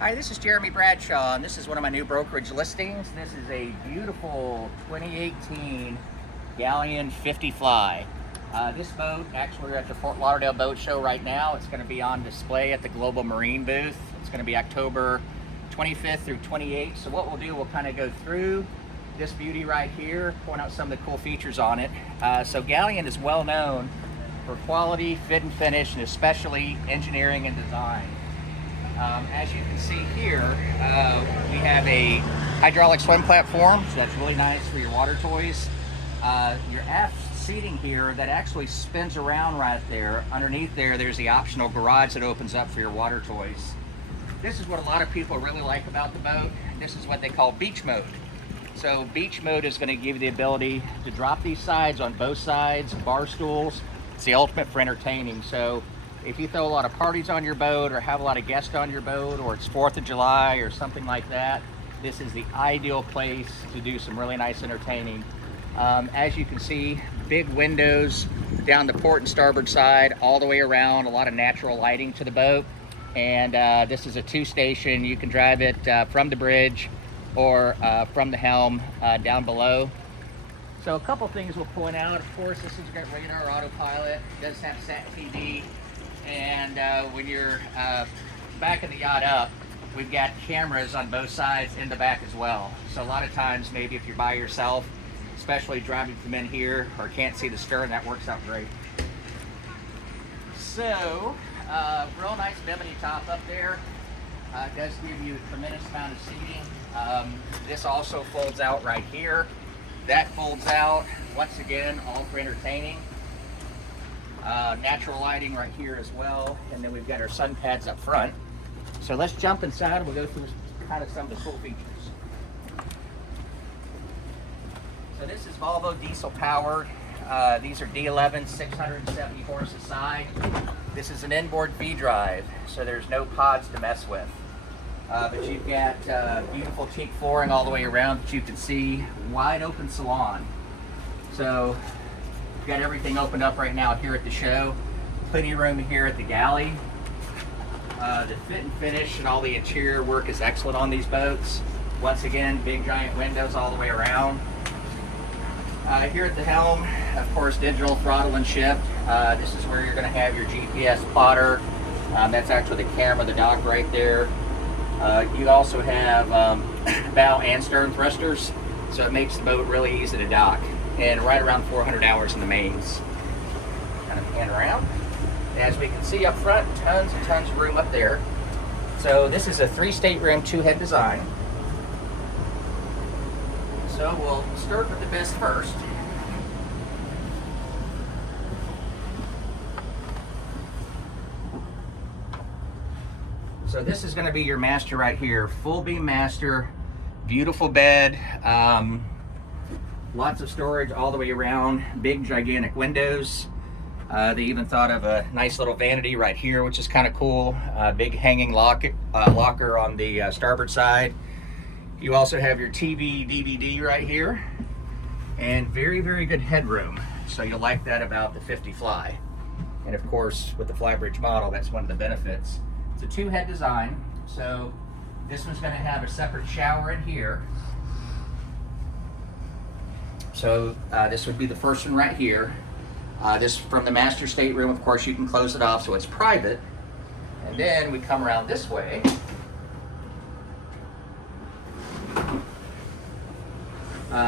Hi, this is Jeremy Bradshaw, and this is one of my new brokerage listings. This is a beautiful 2018 Galeon 50 Fly. This boat, actually we're at the Fort Lauderdale Boat Show right now. It's going to be on display at the Global Marine booth. It's going to be October 25th through 28th. So what we'll do, we'll kind of go through this beauty right here, point out some of the cool features on it. So Galeon is well known for quality, fit and finish, and especially engineering and design. As you can see here, we have a hydraulic swim platform, so that's really nice for your water toys. Your aft seating here that actually spins around right there. Underneath there, there's the optional garage that opens up for your water toys. This is what a lot of people really like about the boat. This is what they call beach mode. So beach mode is going to give you the ability to drop these sides on both sides, bar stools. It's the ultimate for entertaining. So if you throw a lot of parties on your boat or have a lot of guests on your boat, or it's 4th of July or something like that, this is the ideal place to do some really nice entertaining. As you can see, big windows down the port and starboard side, all the way around, a lot of natural lighting to the boat. And this is a 2-station. You can drive it from the bridge or from the helm down below. So a couple things we'll point out. Of course, this has got radar autopilot, it does have sat TV. And when you're backing the yacht up, we've got cameras on both sides in the back as well. So a lot of times, maybe if you're by yourself, especially driving from in here or can't see the stern, that works out great. So, real nice bimini top up there. It does give you a tremendous amount of seating. This also folds out right here. That folds out, once again, all for entertaining. Natural lighting right here as well, and then we've got our sun pads up front. So let's jump inside and we'll go through kind of some of the cool features. So this is Volvo diesel powered. These are D11 670 horse a side. This is an inboard V-drive, so there's no pods to mess with. But you've got beautiful teak flooring all the way around that you can see, wide open salon. So got everything opened up right now here at the show. Plenty of room here at the galley. The fit and finish and all the interior work is excellent on these boats. Once again, big giant windows all the way around. Here at the helm, of course, digital throttle and shift. This is where you're going to have your GPS plotter. That's actually the camera, the dock right there. You also have bow and stern thrusters, so it makes the boat really easy to dock. And right around 400 hours in the mains. Kind of pan around. As we can see up front, tons and tons of room up there. So this is a 3-stateroom, 2-head design. So we'll start with the best first. So this is going to be your master right here. Full beam master, beautiful bed. Lots of storage all the way around, big gigantic windows. They even thought of a nice little vanity right here, which is kind of cool. Big hanging locker on the starboard side. You also have your TV, DVD right here, and very, very good headroom. So you'll like that about the 50 Fly. And of course, with the Flybridge model, that's one of the benefits. It's a 2-head design. So this one's going to have a separate shower in here. So this would be the first one right here. This from the master stateroom, of course, you can close it off so it's private. And then we come around this way.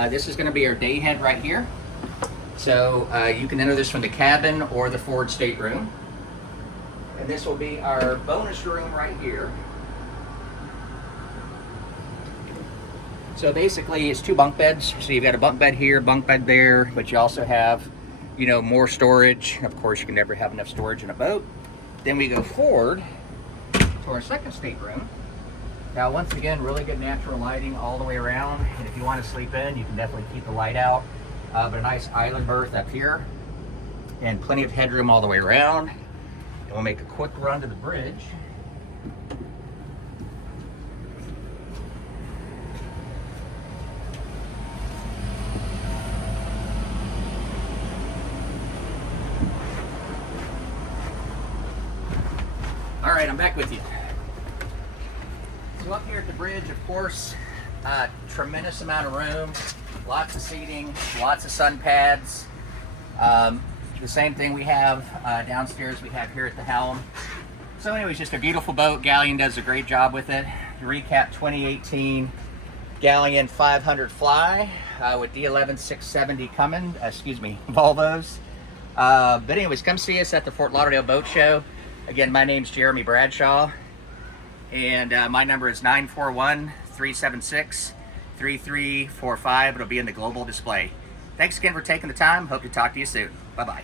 This is going to be our day head right here. So you can enter this from the cabin or the forward stateroom. And this will be our bonus room right here. So basically it's 2 bunk beds. So you've got a bunk bed here, bunk bed there, but you also have, you know, more storage. Of course, you can never have enough storage in a boat. Then we go forward to our second stateroom. Now, once again, really good natural lighting all the way around. And if you want to sleep in, you can definitely keep the light out. But a nice island berth up here and plenty of headroom all the way around. And we'll make a quick run to the bridge. All right, I'm back with you. So up here at the bridge, of course, tremendous amount of room, lots of seating, lots of sun pads. The same thing we have downstairs we have here at the helm. So anyways, just a beautiful boat. Galeon does a great job with it. To recap, 2018 Galeon 500 fly with D11 670 Cummins, Volvos. But anyways, come see us at the Fort Lauderdale Boat Show. Again, my name's Jeremy Bradshaw, and my number is 941-376-3345. It'll be in the global display. Thanks again for taking the time. Hope to talk to you soon. Bye-bye.